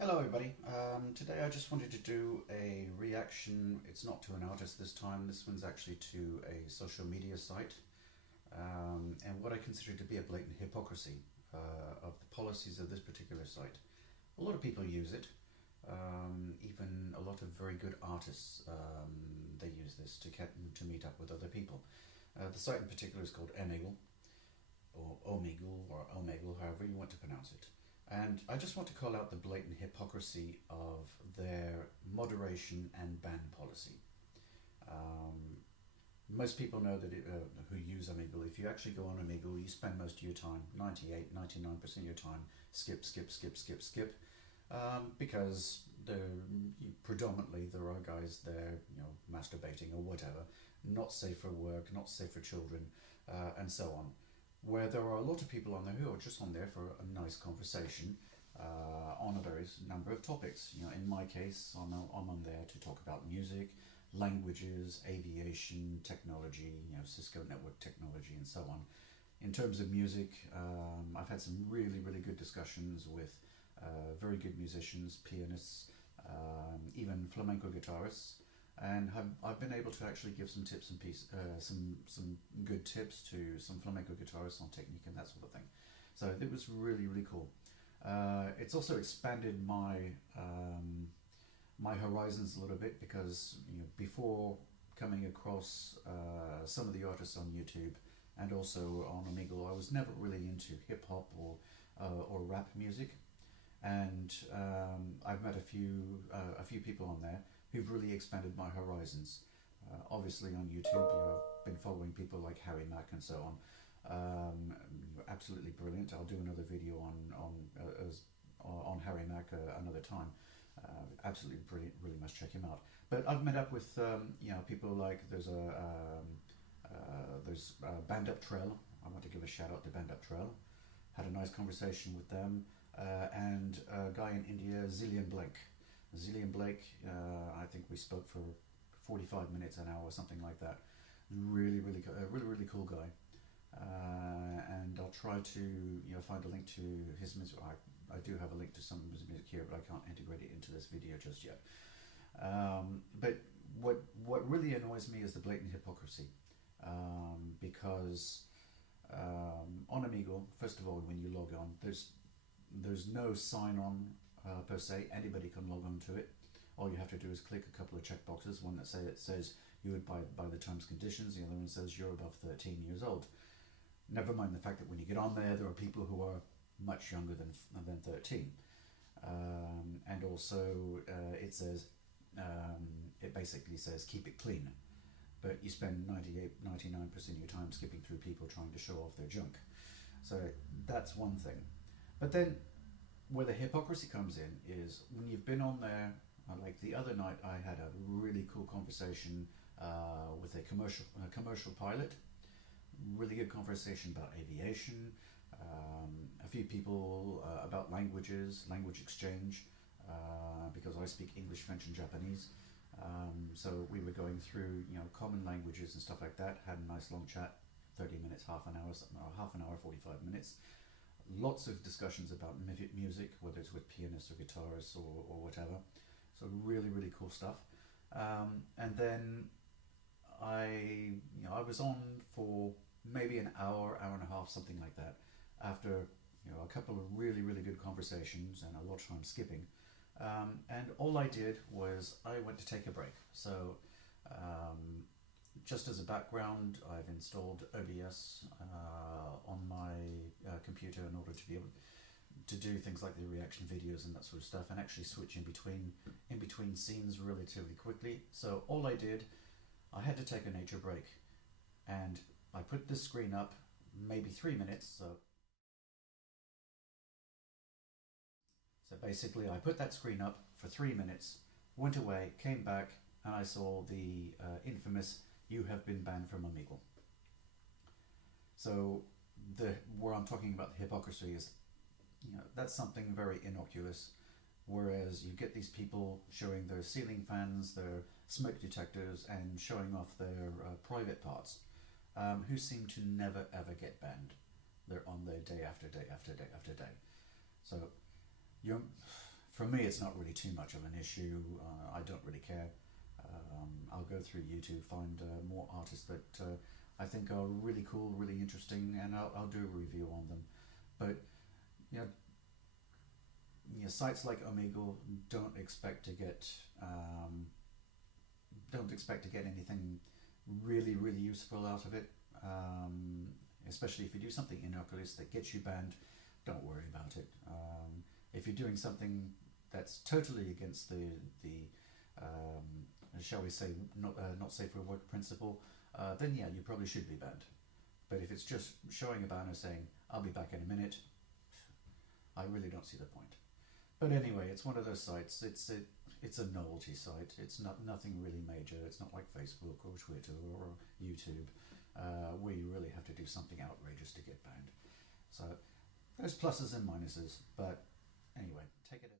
Hello everybody. Today I just wanted to do a reaction. It's not to an artist this time. This one's actually to a social media site, and what I consider to be a blatant hypocrisy of the policies of this particular site. A lot of people use it. Even a lot of very good artists, they use this to meet up with other people. The site in particular is called Omegle, or Omegle, however you want to pronounce it. And I just want to call out the blatant hypocrisy of their moderation and ban policy. Um, Most people know that who use Omegle, if you actually go on Omegle, you spend most of your time, 98, 99% of your time, skip, because predominantly there are guys there, masturbating or whatever, not safe for work, not safe for children, and so on. Where there are a lot of people on there who are just on there for a nice conversation on a various number of topics. In my case, I'm on there to talk about music, languages, aviation, technology, Cisco network technology, and so on. In terms of music, I've had some really good discussions with very good musicians, pianists, even flamenco guitarists, and I've been able to actually give some tips and some good tips to some flamenco guitarists on technique and that sort of thing. So it was really cool. It's also expanded my horizons a little bit because before coming across some of the artists on YouTube and also on Omegle, I was never really into hip hop or rap music, and I've met a few people on there who've really expanded my horizons. Obviously on YouTube, I've been following people like Harry Mack and so on. Absolutely brilliant. I'll do another video on Harry Mack another time. Absolutely brilliant. Really must check him out. But I've met up with people like there's Bandup Trel. I want to give a shout out to Bandup Trel. Had a nice conversation with them, and a guy in India, Zillion Blake. Zillion Blake, I think we spoke for 45 minutes, an hour, something like that. Really cool guy. And I'll try to find a link to his music. I do have a link to some of his music here, but I can't integrate it into this video just yet. But what really annoys me is the blatant hypocrisy, because on Omegle, first of all, when you log on, there's no sign on per se. Anybody can log on to it. All you have to do is click a couple of check boxes. One that says you would by the terms and conditions. The other one says you're above 13 years old. Never mind the fact that when you get on there are people who are much younger than 13. And also it says, it basically says keep it clean. But you spend 98, 99% of your time skipping through people trying to show off their junk. So that's one thing. But then where the hypocrisy comes in is when you've been on there, like the other night I had a really cool conversation with a commercial pilot. Really good conversation about aviation, a few people about languages, language exchange, because I speak English, French and Japanese. So we were going through common languages and stuff like that. Had a nice long chat, 30 minutes, half an hour, 45 minutes. Lots of discussions about music, whether it's with pianists or guitarists or whatever. So really cool stuff. And then I was on for maybe an hour and a half, something like that, after a couple of really good conversations and a lot of time skipping. And all I did was I went to take a break. So just as a background, I've installed OBS on my computer in order to be able to do things like the reaction videos and that sort of stuff, and actually switch in between scenes relatively quickly. So all I did, I had to take a nature break, and I put this screen up maybe 3 minutes. So basically, I put that screen up for 3 minutes, went away, came back, and I saw the infamous "You have been banned from Omegle." So where I'm talking about the hypocrisy is, that's something very innocuous. Whereas you get these people showing their ceiling fans, their smoke detectors, and showing off their private parts, who seem to never ever get banned. They're on there day after day after day after day. So For me, it's not really too much of an issue. I don't really care. I'll go through YouTube, find more artists that I think are really cool, really interesting, and I'll do a review on them. But you know, sites like Omegle don't expect to get anything really useful out of it. Especially if you do something innocuous that gets you banned, don't worry about it. If you're doing something that's totally against the shall we say, not safe for work principle, then yeah, you probably should be banned. But if it's just showing a banner saying, I'll be back in a minute, I really don't see the point. But anyway, it's one of those sites. It's a novelty site. It's nothing really major. It's not like Facebook or Twitter or YouTube, where you really have to do something outrageous to get banned. So there's pluses and minuses, but anyway, take it.